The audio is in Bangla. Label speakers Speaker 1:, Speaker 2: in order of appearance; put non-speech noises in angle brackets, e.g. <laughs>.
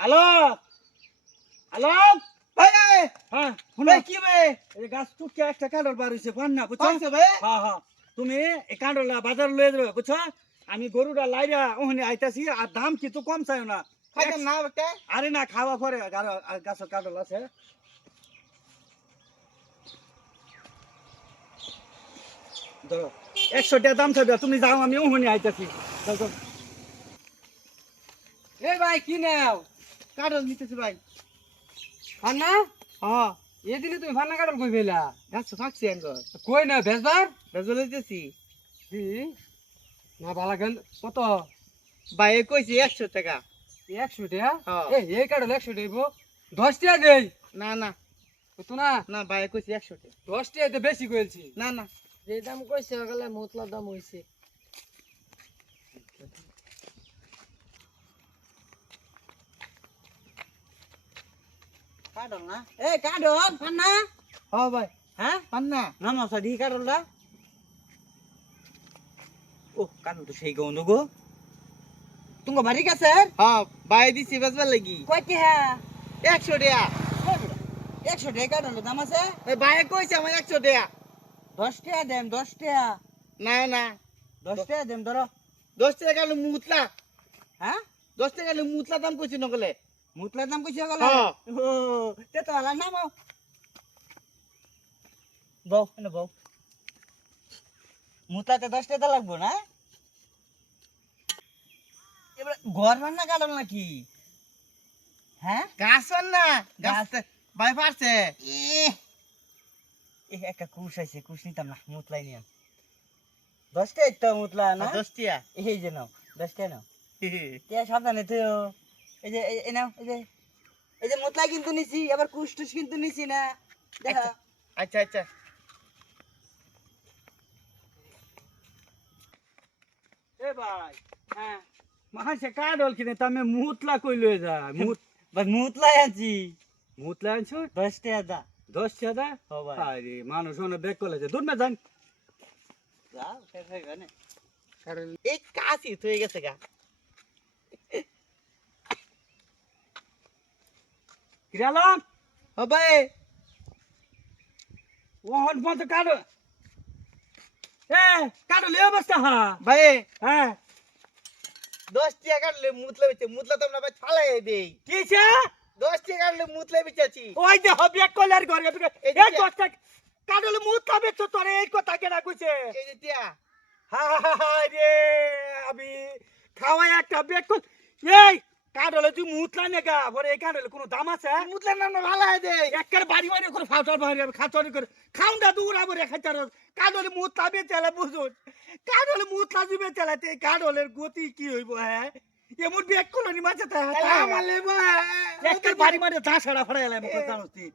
Speaker 1: হ্যালো হ্যালো
Speaker 2: ভাই
Speaker 1: হ্যাঁ
Speaker 2: ভাই কি ভাই
Speaker 1: এই গাছ টুকে একটা কাঁডল বার হয়েছে পান না বুঝছ?
Speaker 2: ভাই
Speaker 1: হ্যাঁ হ্যাঁ। তুমি এই কাঁডলা বাজার লয়ে যাবে বুঝছ? আমি গরুটা লাইরা ওখানে আইতাছি আর দাম কিন্তু কম চাই না।
Speaker 2: বেটা
Speaker 1: আরে না খাওয়া পরে গাছ- কাঁডল আছে। ধরো একশো টাকা দাম চাইবে তুমি যাও আমি ওখানে আইতাছি।
Speaker 2: এই ভাই কি নাও? কাটল নিতেছি ভাই।
Speaker 3: ফান্না?
Speaker 2: হ্যাঁ।
Speaker 3: এদিনে তুমি ফান্না কাটল কই পেলা
Speaker 2: গাছ থাকছি আঙ্গ
Speaker 3: কই না ভেজবার?
Speaker 2: বেজল লইতেছি।
Speaker 3: না বালা গান কত?
Speaker 2: ভাই কইছি একশো টাকা।
Speaker 3: একশো টাকা?
Speaker 2: হ্যাঁ।
Speaker 3: এ এই কাটল একশো টাকা দিব দশ টাকা দেই?
Speaker 2: না না।
Speaker 3: কত না?
Speaker 2: না ভাই কইছি একশো টাকা।
Speaker 3: দশ টাকা বেশি কইছি
Speaker 2: না না।
Speaker 4: যে দাম কইছে ওগুলা মতলা দাম হইছে।
Speaker 1: কাঁডল না? এই কাঁডল পান্না।
Speaker 2: হ্যাঁ ভাই
Speaker 1: হ্যাঁ?
Speaker 2: পান না
Speaker 1: নাম সাদি কাঁডলটা ও কাঁডল তো সেই গন্ধ গো। তোমার বাড়ি কাছে
Speaker 2: হ্যাঁ ভাই দিছি বেজবার লাগি।
Speaker 1: কয় কি হ্যাঁ?
Speaker 2: একশো টাকা
Speaker 1: একশো টাকা কাঁডলের দাম আছে?
Speaker 2: এই ভাই কইছে আমার একশো টাকা
Speaker 1: দশ টাকা দেম দশ টাকা
Speaker 2: না না।
Speaker 1: দশ টাকা দেম ধরো।
Speaker 2: দশ টাকা গেল মুতলা।
Speaker 1: হ্যাঁ?
Speaker 2: দশ টাকা মুতলা দাম কইছি নকলে
Speaker 1: মুতলার দাম কইছে গেল
Speaker 2: হ্যাঁ।
Speaker 1: ও তে তো আলা নাম বউ এনে বউ। মুতলাতে দশ টাকা লাগবো না? এবার ঘর রান্না কাটল নাকি? হ্যাঁ?
Speaker 2: গাছ না গাছ। ভাই পারছে।
Speaker 1: এ একটা কুশ আছে কুশ নিতাম না মুতলাই নিয়াম দশ টাকা তো মুতলা না?
Speaker 2: দশ টাকা।
Speaker 1: এই যে নাও দশ টাকা নাও। সাবধানে তুইও এই যে এই- এই নাও এই যে। এই যে মুতলা কিন্তু নিছি আবার কুশ টুস কিন্তু নিছি না। দেখা।
Speaker 2: আচ্ছা আচ্ছা।
Speaker 1: এ ভাই হ্যাঁ। কিনে? তামে মুতলা কই লয়ে যা মুত বাস <laughs> মুতলাই আছি মুতলা আনছো? টাকা দা। দশ টাকা দা? ও ভাই। আরে মানুষ ওনে বেক করলে যে দূর না যান। যাও হয়ে গেছে
Speaker 2: এই কাশি হয়ে গেছে গা।
Speaker 1: কিরালাম
Speaker 2: ভাই।
Speaker 1: ওহন এ অবস্থা হা।
Speaker 2: ভাই।
Speaker 1: হ্যাঁ।
Speaker 2: দশ টাকা কাটলে মুতলা বেচে মুতলা তো আমরা ভাই ফালাই দেই।
Speaker 1: কিছে
Speaker 2: দশ টাকা কাটলে মুতলা বেচেছি
Speaker 1: ওই যে হবে কলার ঘরে
Speaker 2: এই
Speaker 1: এই
Speaker 2: যে-
Speaker 1: দশটা কাডল মুতলা বেচছো তোরে এই কথা কেনা কইছে।
Speaker 2: এই যে টিয়া।
Speaker 1: রে আমি খাওয়াই একটা বেক কর এই কাডলে তুই মুতলা নেগা পরে এই কাডলে কোনো দাম আছে?
Speaker 2: মুতলা না ফালাই দেই
Speaker 1: একের বাড়ি বাড়ি করে ফাউটার বাড়ি খাচরি করে। খাউন্ডা দূরা বরে খাইতার কাডলে মুতলা বেচেলে বুঝুন। কাডলে মুতলা দিবে চালাতে কাডলের গতি কি হইব হ্যাঁ? এমন বেক করল নি মাঝে তা
Speaker 2: আমার লেবো
Speaker 1: একের বাড়ি মারে দা সাড়া ফড়া এলাম জানোস তুই।